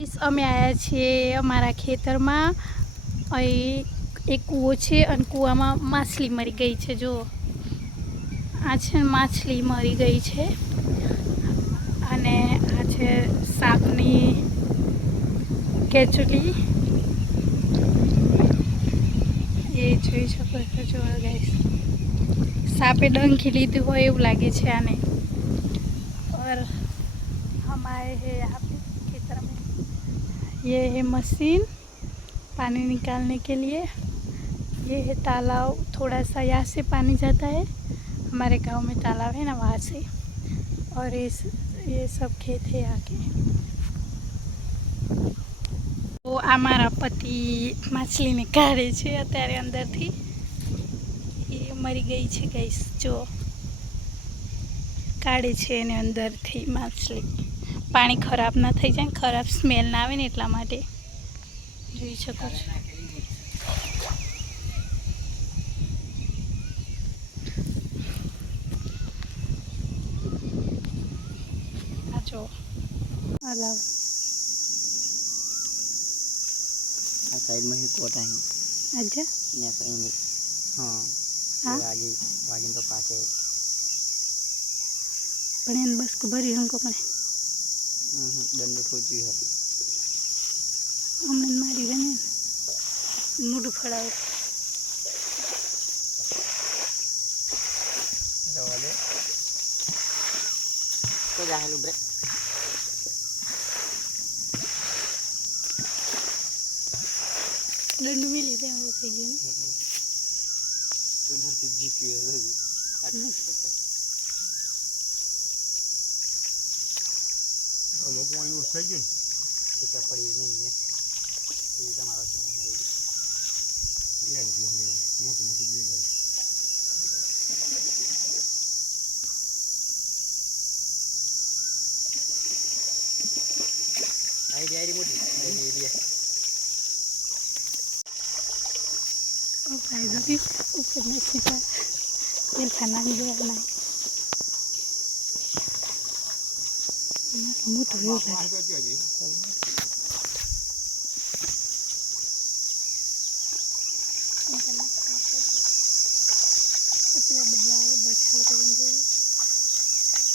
અમે આવ્યા છીએ અમારા ખેતરમાં. અહીં એક કૂવો છે અને કૂવામાં માછલી મરી ગઈ છે. જો આ છે માછલી મરી ગઈ છે અને આ છે સાપની કેચુલી. એ જોઈ શકો છો. જો ગાઈસ, સાપે ડંખી લીધું હોય એવું લાગે છે આને. और हम आए हैं यहाँ पे खेतर में. ये है मशीन पानी निकालने के लिए. ये है तालाब. थोड़ा सा यहाँ से पानी जाता है. हमारे गांव में तालाब है ना, वहाँ से. और ये सब खेत है आगे. तो हमारा पति माछलीने काढ़े છે અત્યારે અંદરથી. એ મરી ગઈ છે ગાઈસ. જો કાઢે છે એને અંદરથી માછલી. પાણી ખરાબ ના થઈ જાય, ખરાબ સ્મેલ ના આવે ને એટલા માટે. જોઈ શકો છો. આ જો અલાવ આ સાઈડમાં હી કોટા હી આજા ને કઈ. હા વાગીને તો પાકે. પણ એને બસ ભરી હંકો પણ દંડ ઠોચવી હતી. હમણાં મારી ગઈ ને મોઢું ફળાવે. તો જાહેલું બ્રેક દંડ મેલી દે એવું થઈ ગયું ને. ઉધરથી જીક્યું હજી. અમુક પાણી થઈ ગયું ને છૂટા પડી નહીં એ તમારો છે. મોટી મોટી લઈ લે. આઈડી મોટી આઈડી. ओ भाई अभी ऊपर में छिपा तेल खाना नहीं दे रहा है. मोटो हो गया.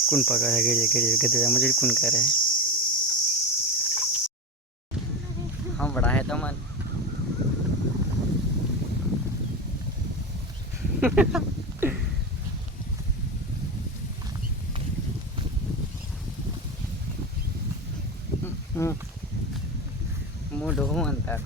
कौन पका है गधे मुझे कौन करे है. हम बड़ा है तो मन मोटो हूँ अंतर